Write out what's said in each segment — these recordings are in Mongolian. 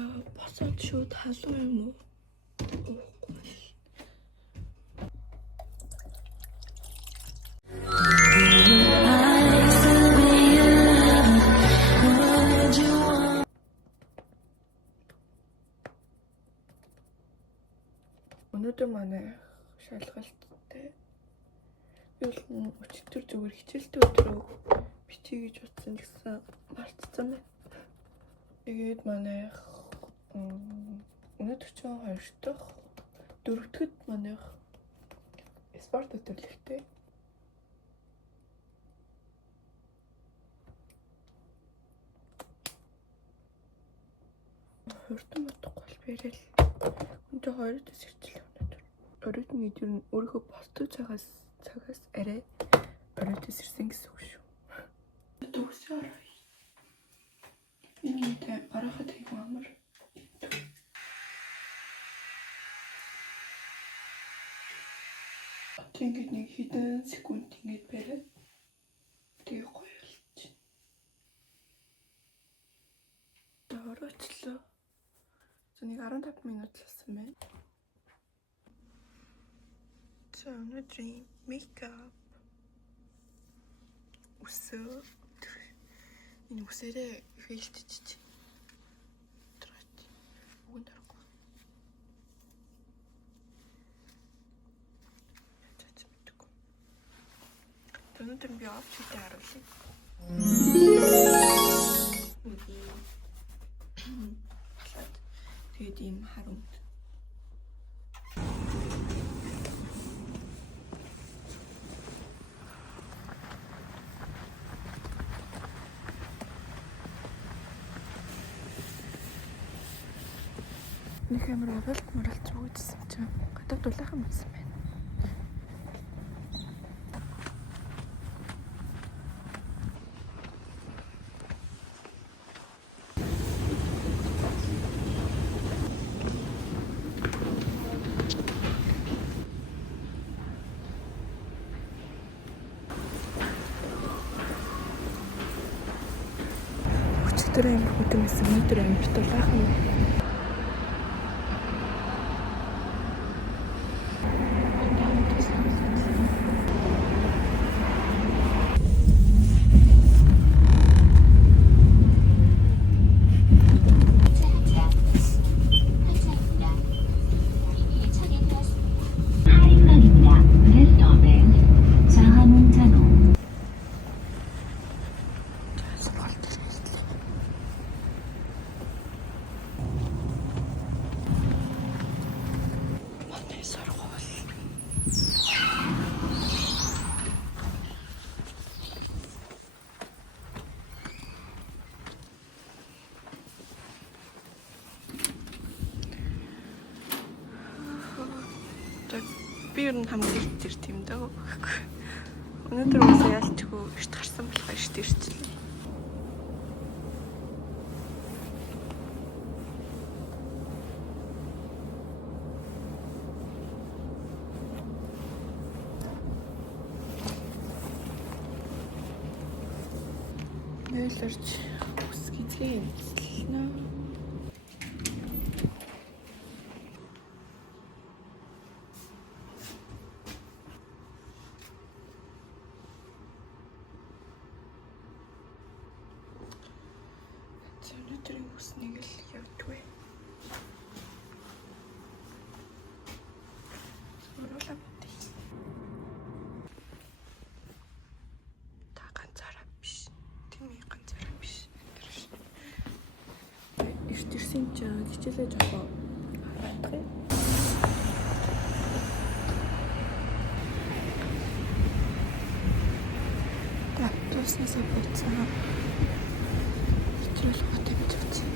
Босоод шууд халуун юм уу? Өнөөдөр манай шалгалттай юу өчтөр зүгээр хичээлтэй өдрөө бичиж гэж утсан гэсэн мартсан байна. Тэгээд манай өнөөдөр ч 2 дахь 4 дахьд манай спорт өдөрлөгтэй. Хурдан бодохгүй бол бэрэл. Өнөөдөр 2 дэс ирчихлээ өнөөдөр. Оройд нь ер нь өөрийнхөө босдог цагаас арай оройдос ирсэн гэсэн үг шүү. Төгсөө орой. Энэ оройход хийх амар. Ингээд нэг хэдэн секунд ингэж бариад тэгээ гоё болчих. Оройчлоо. Нэг 15 минут лсэн байна. За өнөөдрийн мейкап үсээ энэ үсээрээ филтэж трат бүгд дарахгүй. Өнөөдөр би outfit харуулъя. Тэгээд ийм харамт. Нэг амар уралт зүгдсэн чинь гадаад дулаахан байсан байна. Өчигдөр амар хөдөн байсан. Өнөөдөр амар дулаахан. Би ер нь хамгийн их тийм дөө. Өнөөдөр үсээ ялчгүй эрт гарсан болохоор эрт ирчихлээ. Нэлэрч ус гизгээ эзэлнэ. Өнөөдрийн үснийг л явдгүй. Уруулаа битээ. Та ганцаараа биш. Тэмээ ганцаараа биш. Эрт ирсэн чинь хичээлээ жоо хатах юм. Автобуснасаа буцаа. Хичээл хотод бич утсан.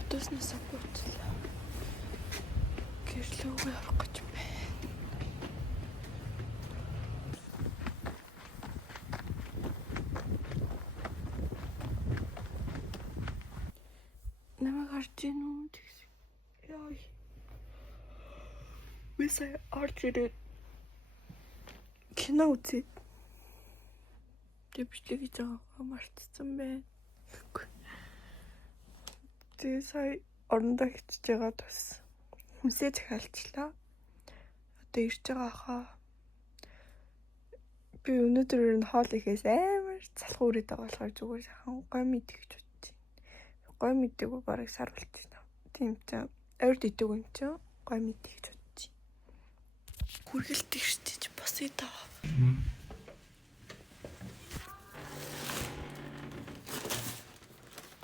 Автобуснасаа буцлаа. Гэрлүүгээ орох гэж байна. Намайг харж гин үү? Яа. Би сая орж ирээд кино үзээд бичлэг хийж байгаагаа мартсан байна. Тэгээ сая орондоо хичиж байгаа тус хүнсээ захиалчлаа. Одоо ирж байгаа хаа. Би өнөөдөр нь хоол ихээс амар залхуу өрөөд байгаа болохоор зүгээр сайхан гой мэд гэж бодчих. Гой мэдээгүй бараг сар болчихно. Тийм ч ойр идэв юм чи гой мэд гэж бодчих. Хүргэлт ирчиж босъё даа.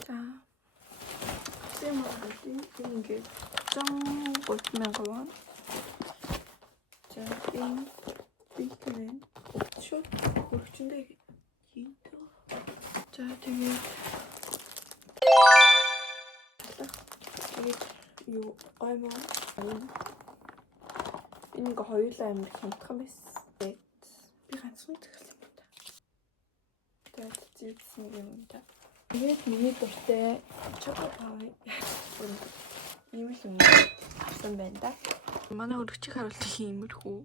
За. Тийм үү ингээд 130,000 вон. За энэ бигмэн шууд хөрчөндөө хийдэг. За тэгээд юу гоймо энэ хоёулаа амар хямдхан байсан. Би ганцхан төгсөн юм да. Тэгээд зийдсэн юм да. Тэгээд миний дуртай чокопай ийм л юм авсан байна да. Манай өргөчийг харуулт иймэрхүү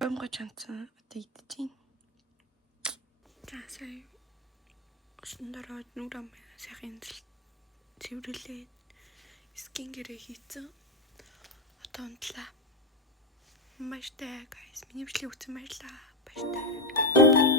гомго чанцсан одоо идчихин. За сая өснөрөө нүрам сайхан цэвэрлээд скин гэрээ хийцэн. Одоо унтлаа. Баяртай guys. Миний бичлэг үзсэн баярлаа. Баяртай.